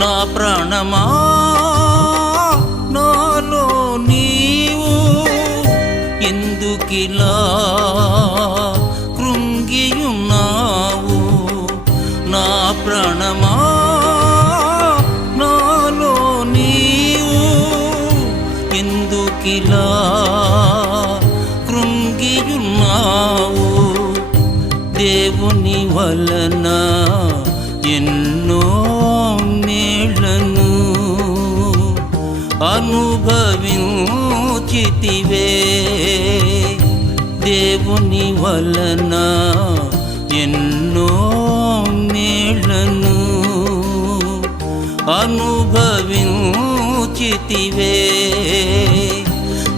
నా ప్రాణమా నాలో నీవు ఎందుకిలా కృంగియున్నావు? నా ప్రాణమా నాలో నీవు ఎందుకిలా కృంగియున్నావు? దేవుని వలన ఎన్నో అనుభవించితివే, దేవుని వలన ఎన్నో మేళ్ళను అనుభవించితివే.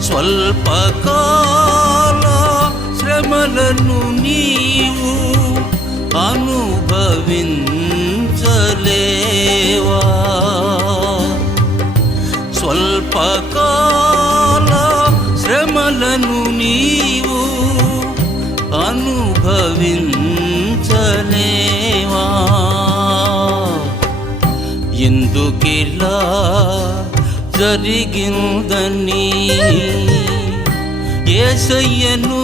స్వల్పకాల శ్రమలను నీవు అనుభవించలేవా? స్వల్పకాల శ్రమలను నీవు అనుభవించలేవా? ఎందుకిలా జరిగిందని యేసయ్యను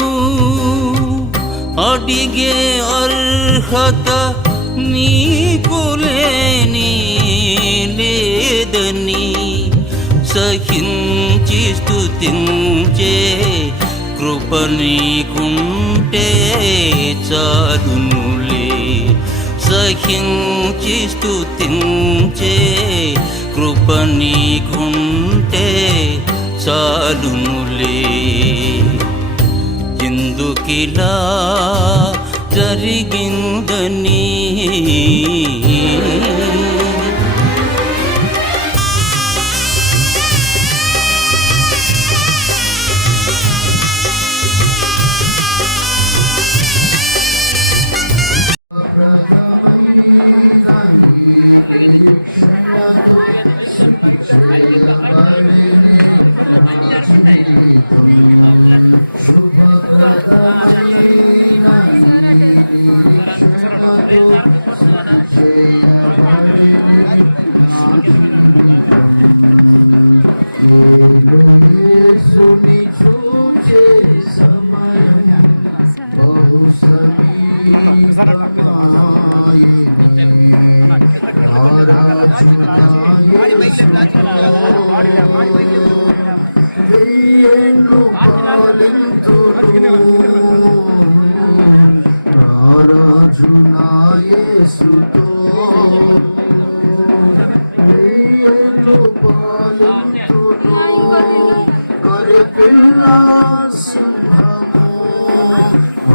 అడిగే అర్హత నీకు లేదని సహించి స్తుతించే కృప నీకుంటే చాలునులే. సహించి స్తుతించే కృప నీకుంటే చాలునులే. ఎందుకిలా జరిగిందని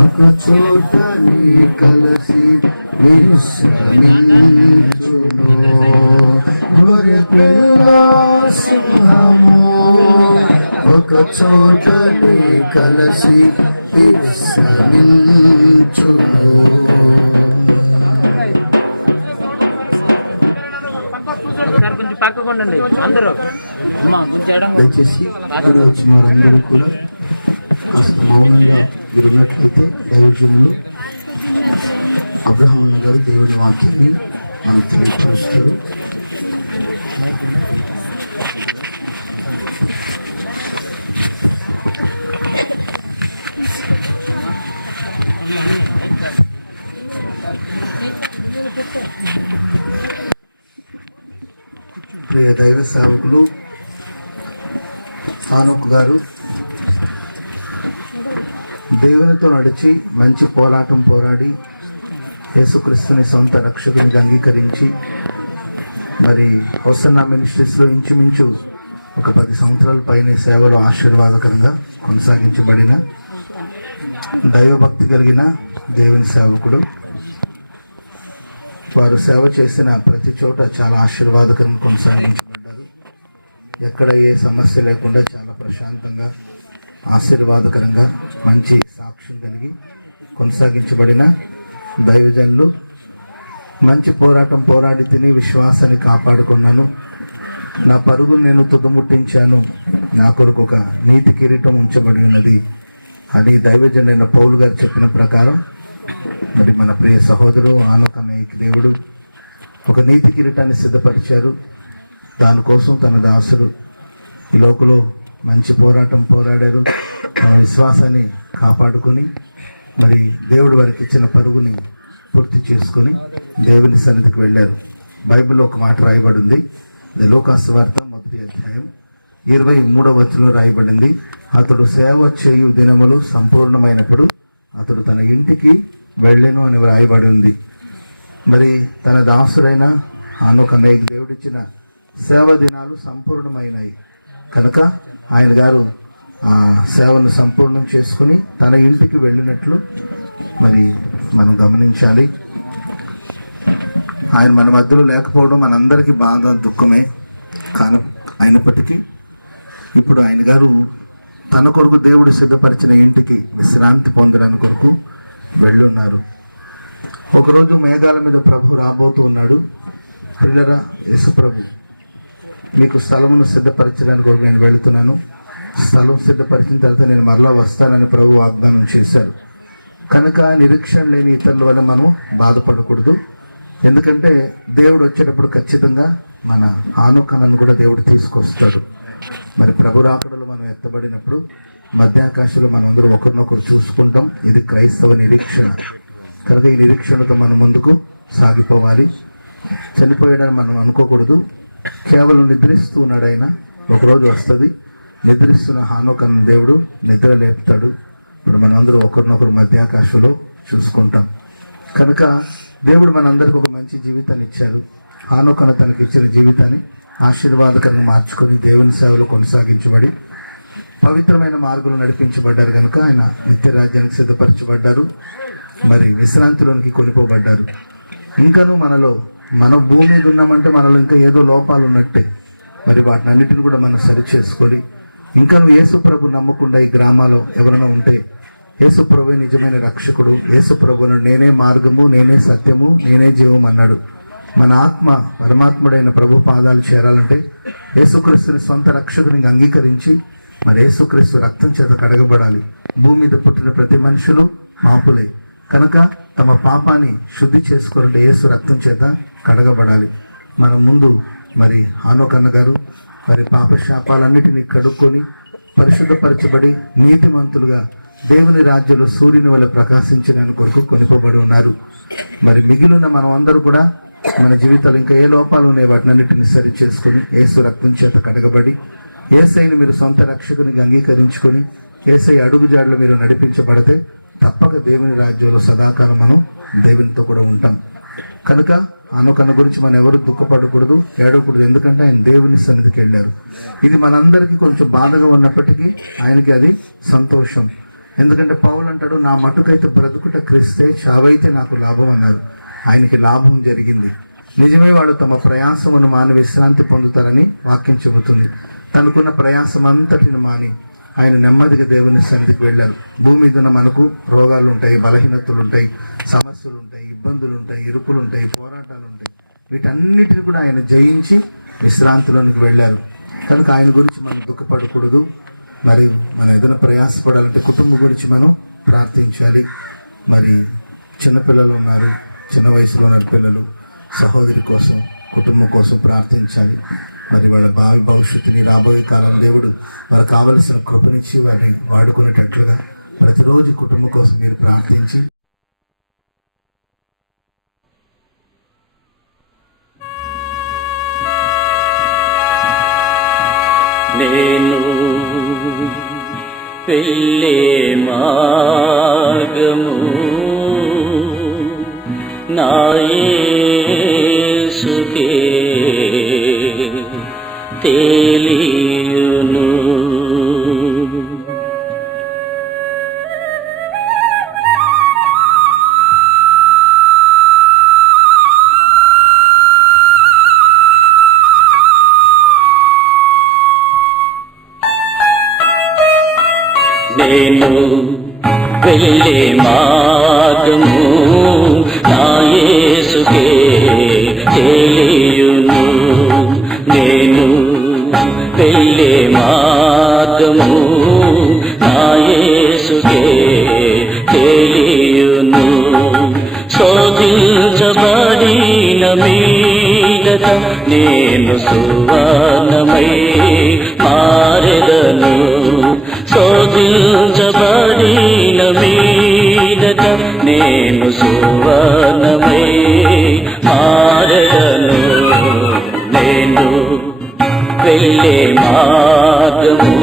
ఒక చోటని కలసి విశ్రమించును. గొర్రెపిల్ల సింహము ఒక చోటని కలసి విశ్రమించును. దయచేసి ఇక్కడ వచ్చిన వారందరూ కూడా కాస్త మౌనంగా మీరు ఉన్నట్లయితే దైవజనులు అబ్రహాం గారు దేవుని వాక్యాన్ని మనకు తెలియపరుస్తారు. ప్రియ దైవ సేవకులు సానుక్ గారు దేవునితో నడిచి మంచి పోరాటం పోరాడి యేసుక్రీస్తుని సొంత రక్షకునిగా అంగీకరించి మరి హోసన్నా మినిస్ట్రీస్లో ఇంచుమించు ఒక 10 సంవత్సరాల పైన సేవలు ఆశీర్వాదకరంగా కొనసాగించబడిన దైవభక్తి కలిగిన దేవుని సేవకుడు. వారు సేవ చేసిన ప్రతి చోట చాలా ఆశీర్వాదకరంగా కొనసాగించబడ్డారు. ఎక్కడ ఏ సమస్య లేకుండా చాలా ప్రశాంతంగా ఆశీర్వాదకరంగా మంచి సాక్ష్యం కలిగి కొనసాగించబడిన దైవజనులు. మంచి పోరాటం పోరాడి తిని విశ్వాసాన్ని కాపాడుకున్నాను, నా పరుగును నేను తుదముట్టించాను, నా కొరకు ఒక నీతి కిరీటం ఉంచబడి ఉన్నది అని దైవజనుడైన పౌలు గారు చెప్పిన ప్రకారం మరి మన ప్రియ సహోదరు ఆనోకన్నయ్యకి దేవుడు ఒక నీతి కిరీటాన్ని సిద్ధపరిచారు. దానికోసం తన దాసుడు ఈ లోకంలో మంచి పోరాటం పోరాడారు. తమ విశ్వాసాన్ని కాపాడుకొని మరి దేవుడు వారికి ఇచ్చిన పరుగుని పూర్తి చేసుకొని దేవుని సన్నిధికి వెళ్ళారు. బైబిల్లో ఒక మాట రాయబడింది. లూకాసు వార్త 1వ అధ్యాయం 23వ వచనంలో రాయబడింది, అతడు సేవ చేయు దినములు సంపూర్ణమైనప్పుడు అతడు తన ఇంటికి వెళ్ళెను అని రాయబడి ఉంది. మరి తన దాసుడైన ఆనోకన్నయ్యకి దేవుడిచ్చిన సేవ దినాలు సంపూర్ణమైనాయి కనుక ఆయన గారు ఆ సేవను సంపూర్ణం చేసుకుని తన ఇంటికి వెళ్ళినట్లు మరి మనం గమనించాలి. ఆయన మన మధ్యలో లేకపోవడం మనందరికీ బాధ దుఃఖమే. అయినప్పటికీ ఇప్పుడు ఆయన గారు తన కొరకు దేవుడు సిద్ధపరిచిన ఇంటికి విశ్రాంతి పొందడానికి కొరకు వెళ్ళి ఉన్నారు. ఒకరోజు మేఘాల మీద ప్రభు రాబోతూ ఉన్నాడు. పిల్లరా, యేసు ప్రభు మీకు స్థలమును సిద్ధపరచడానికి కొరకు నేను వెళుతున్నాను, స్థలం సిద్ధపరిచిన తర్వాత నేను మరలా వస్తానని ప్రభు వాగ్దానం చేశారు. కనుక నిరీక్షణ లేని ఇతరుల వల్ల మనం బాధపడకూడదు. ఎందుకంటే దేవుడు వచ్చేటప్పుడు ఖచ్చితంగా మన ఆనోకన్నను కూడా దేవుడు తీసుకొస్తాడు. మరి ప్రభు రాకడలో మనం ఎత్తబడినప్పుడు మధ్యాకాశంలో మనం అందరూ ఒకరినొకరు చూసుకుంటాం. ఇది క్రైస్తవ నిరీక్షణ కనుక ఈ నిరీక్షణతో మనం ముందుకు సాగిపోవాలి. చనిపోయాడని మనం అనుకోకూడదు. కేవలం నిద్రిస్తూ ఉన్నాడు ఆయన. ఒకరోజు వస్తుంది, నిద్రిస్తున్న హానోకన్న దేవుడు నిద్ర లేపుతాడు. ఇప్పుడు మనం అందరూ ఒకరినొకరు మధ్యాకాశంలో చూసుకుంటాం. కనుక దేవుడు మనందరికీ ఒక మంచి జీవితాన్ని ఇచ్చారు. హానోకన్న తనకి ఇచ్చిన జీవితాన్ని ఆశీర్వాదకరంగా మార్చుకొని దేవుని సేవలో కొనసాగించబడి పవిత్రమైన మార్గంలో నడిపించబడ్డారు. కనుక ఆయన నిత్య రాజ్యానికి సిద్ధపరచబడ్డారు. మరి విశ్రాంతిలోనికి కొనిపోబడ్డారు. ఇంకనూ మన భూమి మీద ఉన్నామంటే మనలో ఇంకా ఏదో లోపాలు ఉన్నట్టే. మరి వాటిని అన్నిటిని కూడా మనం సరి చేసుకొని ఇంకనూ యేసు ప్రభు నమ్మకుండా ఈ గ్రామాల్లో ఎవరైనా ఉంటే, యేసు ప్రభువే నిజమైన రక్షకుడు, యేసు ప్రభువును నేనే మార్గము, నేనే సత్యము, నేనే జీవం అన్నాడు. మన ఆత్మ పరమాత్ముడైన ప్రభు పాదాలు చేరాలంటే యేసుక్రీస్తుని సొంత రక్షకుని అంగీకరించి మరి యేసుక్రీస్తు రక్తం చేత కడగబడాలి. భూమి మీద పుట్టిన ప్రతి మనుషులు మాపులే కనుక తమ పాపాన్ని శుద్ధి చేసుకోవాలంటే యేసు రక్తం చేత కడగబడాలి. మనం ముందు మరి హానోకన్న గారు మరి పాప శాపాలన్నిటినీ కడుక్కొని పరిశుద్ధపరచబడి నీతిమంతులుగా దేవుని రాజ్యంలో సూర్యుని వల్ల ప్రకాశించడానికి కొరకు కొనిపోబడి ఉన్నారు. మరి మిగిలిన మనం అందరూ కూడా మన జీవితాలు ఇంకా ఏ లోపాలు ఉన్నాయి వాటిని అన్నిటిని సరి చేసుకొని యేసు రక్తం చేత కడగబడి యేసయ్యని మీరు సొంత రక్షకునిగా అంగీకరించుకొని యేసయ్య అడుగుజాడలో మీరు నడిపించబడితే తప్పక దేవుని రాజ్యంలో సదాకాలం మనం దేవునితో కూడా ఉంటాం. కనుక హానోకన్న గురించి మనం ఎవరు దుఃఖపడకూడదు, ఏడవకూడదు. ఎందుకంటే ఆయన దేవుని సన్నిధికి వెళ్ళారు. ఇది మనందరికీ కొంచెం బాధగా ఉన్నప్పటికీ ఆయనకి అది సంతోషం. ఎందుకంటే పౌలు అంటాడు, నా మటుకైతే బ్రతుకుట క్రీస్తే, చావైతే నాకు లాభం అన్నారు. ఆయనకి లాభం జరిగింది. నిజమే, వాళ్ళు తమ ప్రయాసమును మాని విశ్రాంతి పొందుతారని వాక్యం చెబుతుంది. తనకున్న ప్రయాసం అంతటిని మాని ఆయన నెమ్మదిగా దేవుని సన్నిధికి వెళ్ళారు. భూమి మీద ఉన్న మనకు రోగాలు ఉంటాయి, బలహీనతలు ఉంటాయి, సమస్యలు ఉంటాయి, ఇబ్బందులు ఉంటాయి, ఇరుకులు ఉంటాయి, పోరాటాలు ఉంటాయి. వీటన్నిటిని కూడా ఆయన జయించి విశ్రాంతిలోనికి వెళ్ళారు. కనుక ఆయన గురించి మనం దుఃఖపడకూడదు. మరి మనం ఏదైనా ప్రయాసపడాలంటే కుటుంబం గురించి మనం ప్రార్థించాలి. మరి చిన్నపిల్లలు ఉన్నారు, చిన్న వయసులో ఉన్న పిల్లలు, సహోదరి కోసం, కుటుంబం కోసం ప్రార్థించాలి. మరి వాళ్ళ భావి భవిష్యత్తుని రాబోయే కాలం దేవుడు వారికి కావలసిన కృపనిచ్చి వారిని వాడుకునేటట్లుగా ప్రతిరోజు కుటుంబం కోసం మీరు ప్రార్థించి మార్గము నా యేసుకే తేలియును. నేను వెళ్ళే మార్గము నా యేసుకే తెలియును. నేను వెళ్ళే మార్గము నా యేసుకే తెలియును. శోధించబడిన మీదట నేను సువర్ణమై మారెదను. శోధించబడిన మీదట నేను సువర్ణమై మారెదను. నేను వెళ్ళే మార్గము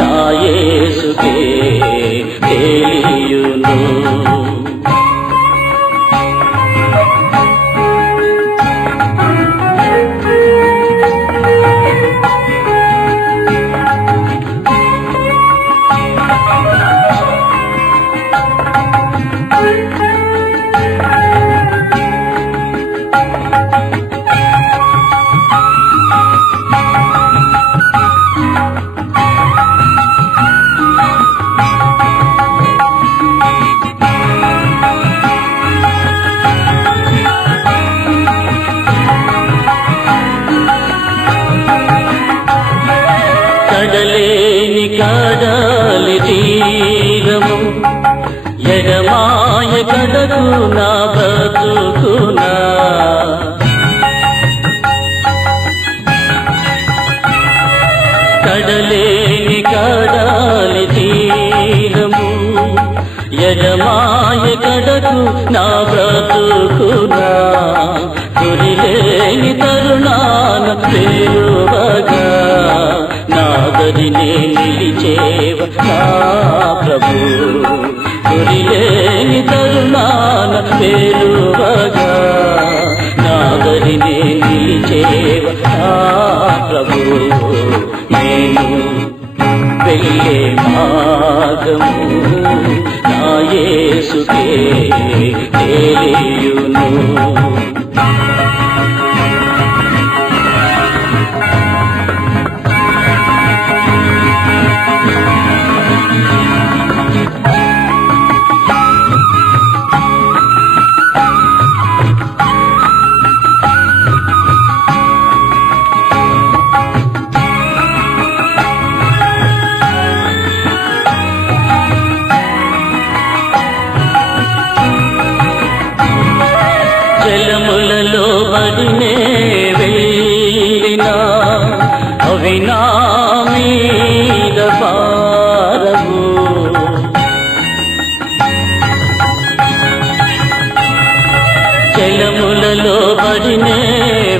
నా యేసుకే తెలియును. కడలేని కడలి తీరము ఎడమాయ కడకు నా బ్రతుకునా. కడలేని కడలి తీరము ఎడమాయ కడకు నా బ్రతుకునా. గురిలేని తరుణాన పేరువగా నాగరినే నిలిచేవ నా ప్రభు. గురిలేని తరుణాన పేరువగా నాగరినే నిలిచేవ నా ప్రభు. నేను వెళ్ళే మార్గము నా యేసుకే తెలియును. జలములలో బడినే వెళ్ళినా అవి నా మీద పారవు. జలములలో బడినే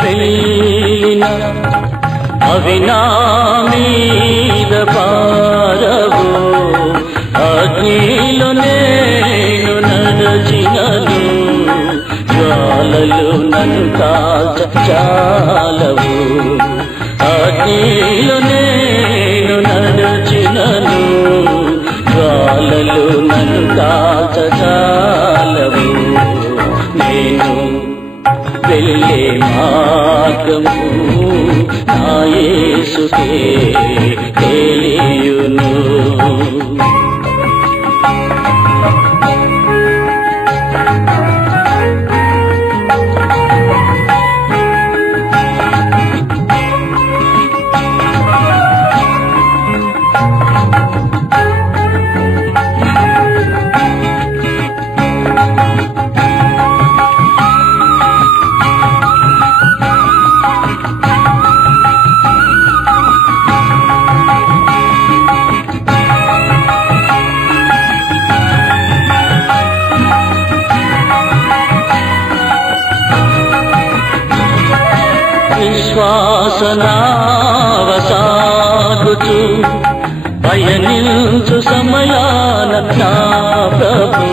వెళ్ళినా అవి నా మీద పారవు. అగ్నిలో నేను నడచినను జ్వాలలు నన్ను కాల్చచాలవు. అగ్నిలో నేను నడచినను జ్వాలలు నన్ను కాల్చచాలవు. నేను వెళ్ళే మార్గము నా యేసుకే తెలియును. విశ్వాసనావసాగుచు పయనించు సమయాన నా ప్రభు.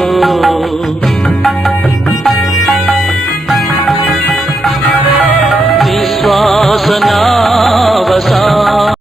విశ్వాసనా